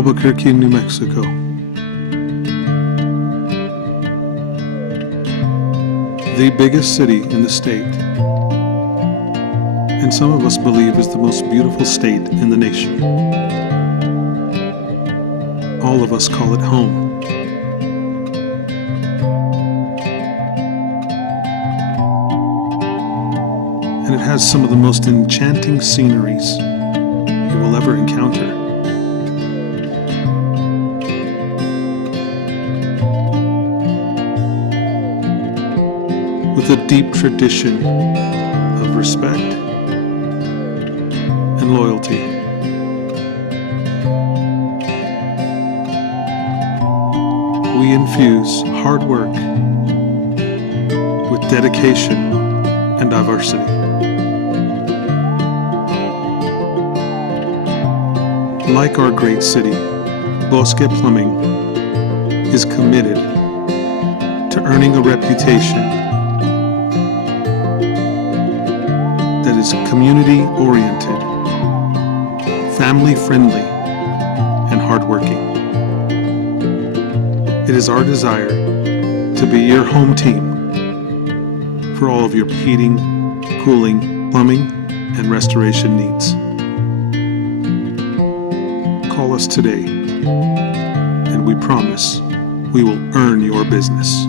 Albuquerque, New Mexico. The biggest city in the state, and some of us believe is the most beautiful state in the nation. All of us call it home. And it has some of the most enchanting sceneries you will ever encounter. With a deep tradition of respect and loyalty. We infuse hard work with dedication and diversity. Like our great city, Bosqueabq is committed to earning a reputation that is community-oriented, family-friendly, and hardworking. It is our desire to be your home team for all of your heating, cooling, plumbing, and restoration needs. Call us today, and we promise we will earn your business.